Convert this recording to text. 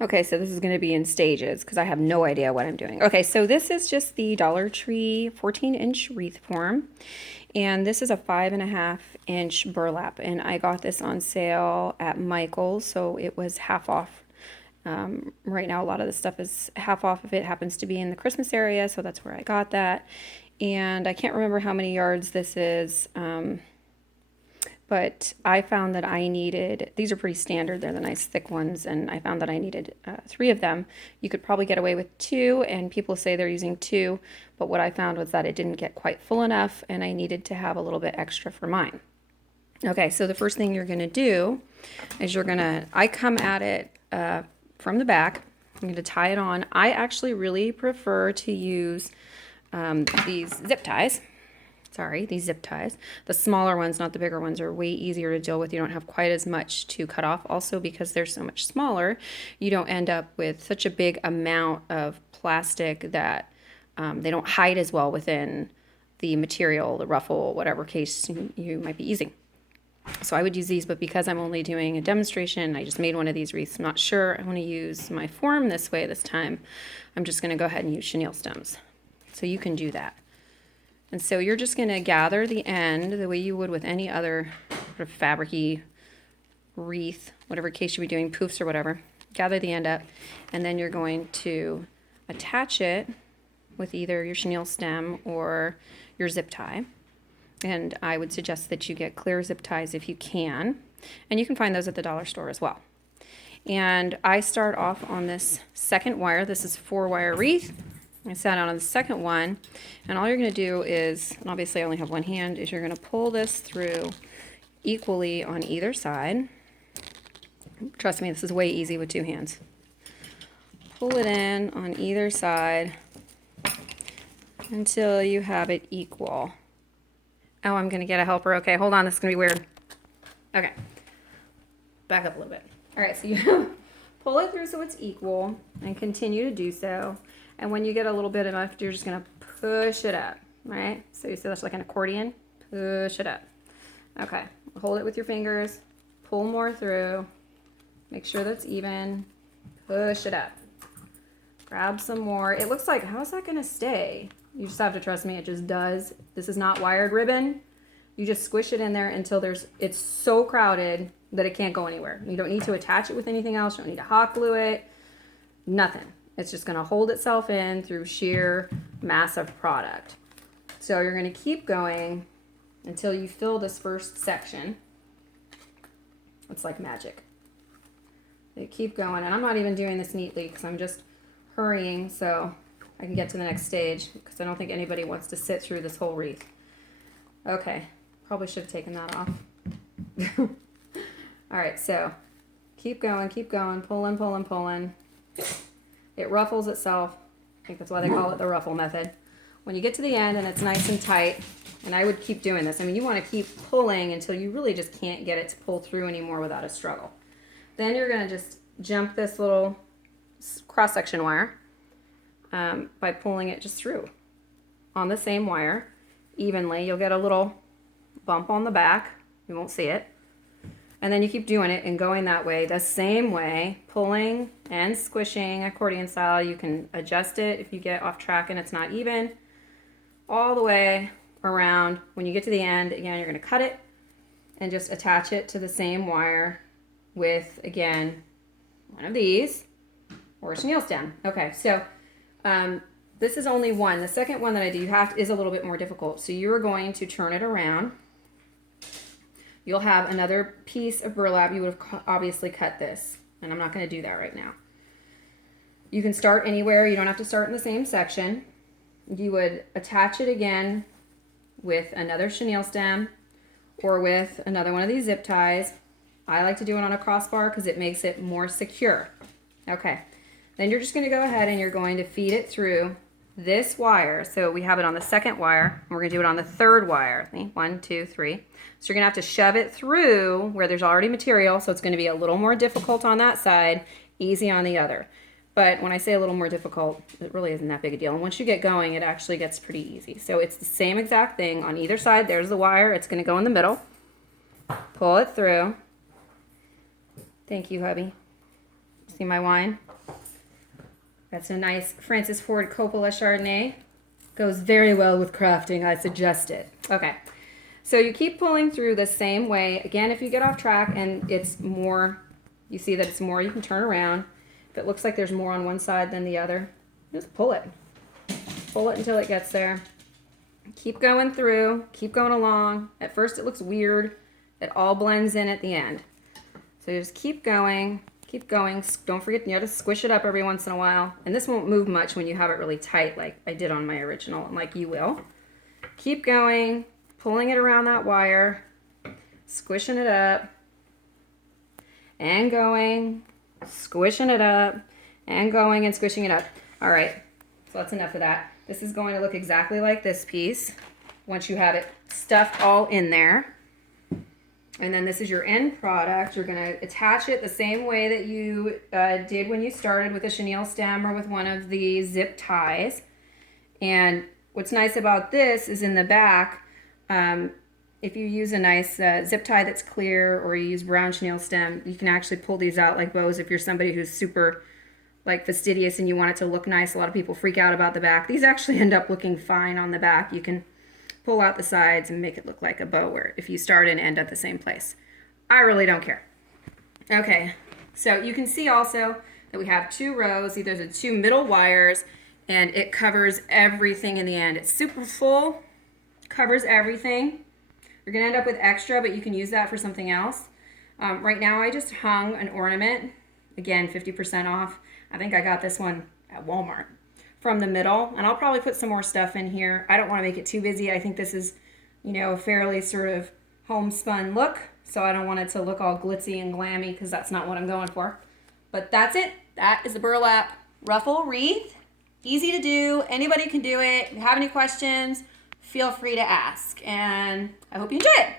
Okay, so this is going to be in stages because I have no idea what I'm doing. Okay, so this is just the Dollar Tree 14-inch wreath form. And this is a 5.5-inch burlap. And I got this on sale at Michael's, so it was half off. Right now, a lot of the stuff is half off if it happens to be in the Christmas area, so that's where I got that. And I can't remember how many yards this is. But I found that I needed, these are pretty standard, they're the nice thick ones, and I found that I needed 3 of them. You could probably get away with 2, and people say they're using 2, but what I found was that it didn't get quite full enough, and I needed to have a little bit extra for mine. Okay, so the first thing you're gonna do is I come at it from the back. I'm gonna tie it on. I actually really prefer to use these zip ties. Sorry, these zip ties. The smaller ones, not the bigger ones, are way easier to deal with. You don't have quite as much to cut off. Also, because they're so much smaller, you don't end up with such a big amount of plastic that they don't hide as well within the material, the ruffle, whatever case you might be using. So I would use these, but because I'm only doing a demonstration, I just made one of these wreaths. I'm not sure I want to use my form this way this time. I'm just going to go ahead and use chenille stems. So you can do that. And so you're just going to gather the end the way you would with any other sort of fabric-y wreath, whatever case you'll be doing, poofs or whatever. Gather the end up, and then you're going to attach it with either your chenille stem or your zip tie. And I would suggest that you get clear zip ties if you can. And you can find those at the dollar store as well. And I start off on this second wire. This is 4-wire wreath. I sat down on the second one, and all you're going to do is, and obviously I only have one hand, is you're going to pull this through equally on either side. Trust me, this is way easy with 2 hands. Pull it in on either side until you have it equal. Oh, I'm going to get a helper. Okay, hold on, this is going to be weird. Okay, back up a little bit. All right, so you pull it through so it's equal and continue to do so. And when you get a little bit enough, you're just going to push it up, right? So you see that's like an accordion. Push it up. Okay, hold it with your fingers. Pull more through. Make sure that's even. Push it up. Grab some more. It looks like, how's that going to stay? You just have to trust me, it just does. This is not wired ribbon. You just squish it in there until it's so crowded that it can't go anywhere. You don't need to attach it with anything else. You don't need to hot glue it. Nothing. It's just going to hold itself in through sheer mass of product. So you're going to keep going until you fill this first section. It's like magic. You keep going, and I'm not even doing this neatly because I'm just hurrying so I can get to the next stage because I don't think anybody wants to sit through this whole wreath. Okay, probably should have taken that off. All right, so keep going, pulling, pulling, pulling. It ruffles itself. I think that's why they call it the ruffle method. When you get to the end and it's nice and tight, and I would keep doing this. I mean, you want to keep pulling until you really just can't get it to pull through anymore without a struggle. Then you're going to just jump this little cross-section wire by pulling it just through on the same wire evenly. You'll get a little bump on the back. You won't see it. And then you keep doing it and going that way, the same way, pulling and squishing accordion style. You can adjust it if you get off track and it's not even, all the way around. When you get to the end, again, you're going to cut it and just attach it to the same wire with, again, one of these or a chenille stem. Okay, so this is only one. The second one that I do is a little bit more difficult. So you're going to turn it around. You'll have another piece of burlap. You would have obviously cut this, and I'm not going to do that right now. You can start anywhere. You don't have to start in the same section. You would attach it again with another chenille stem or with another one of these zip ties. I like to do it on a crossbar because it makes it more secure. Okay, then you're just going to go ahead and you're going to feed it through this wire. So we have it on the second wire, and we're going to do it on the third wire. 1, 2, 3. So you're going to have to shove it through where there's already material, so it's going to be a little more difficult on that side, easy on the other. But when I say a little more difficult, it really isn't that big a deal. And once you get going, it actually gets pretty easy. So it's the same exact thing on either side. There's the wire. It's going to go in the middle. Pull it through. Thank you, hubby. See my wine? That's a nice Francis Ford Coppola Chardonnay. Goes very well with crafting, I suggest it. Okay, so you keep pulling through the same way. Again, if you get off track and it's more, you see that it's more, you can turn around. If it looks like there's more on one side than the other, just pull it. Pull it until it gets there. Keep going through, keep going along. At first it looks weird. It all blends in at the end. So you just keep going, keep going. Don't forget, you know, to squish it up every once in a while. And this won't move much when you have it really tight like I did on my original and like you will. Keep going, pulling it around that wire, squishing it up, and going, squishing it up, and going and squishing it up. All right, so that's enough of that. This is going to look exactly like this piece once you have it stuffed all in there. And then this is your end product. You're going to attach it the same way that you did when you started with a chenille stem or with one of the zip ties. And what's nice about this is in the back, if you use a nice zip tie that's clear or you use brown chenille stem, you can actually pull these out like bows if you're somebody who's super like fastidious and you want it to look nice. A lot of people freak out about the back. These actually end up looking fine on the back. You can pull out the sides and make it look like a bow where if you start and end at the same place. I really don't care. Okay, so you can see also that we have 2 rows. These are the 2 middle wires and it covers everything in the end. It's super full, covers everything. You're gonna end up with extra, but you can use that for something else. Right now I just hung an ornament, again 50% off. I think I got this one at Walmart from the middle, and I'll probably put some more stuff in here. I don't want to make it too busy. I think this is, you know, a fairly sort of homespun look, so I don't want it to look all glitzy and glammy because that's not what I'm going for. But that's it. That is the burlap ruffle wreath. Easy to do. Anybody can do it. If you have any questions, feel free to ask, and I hope you enjoy it.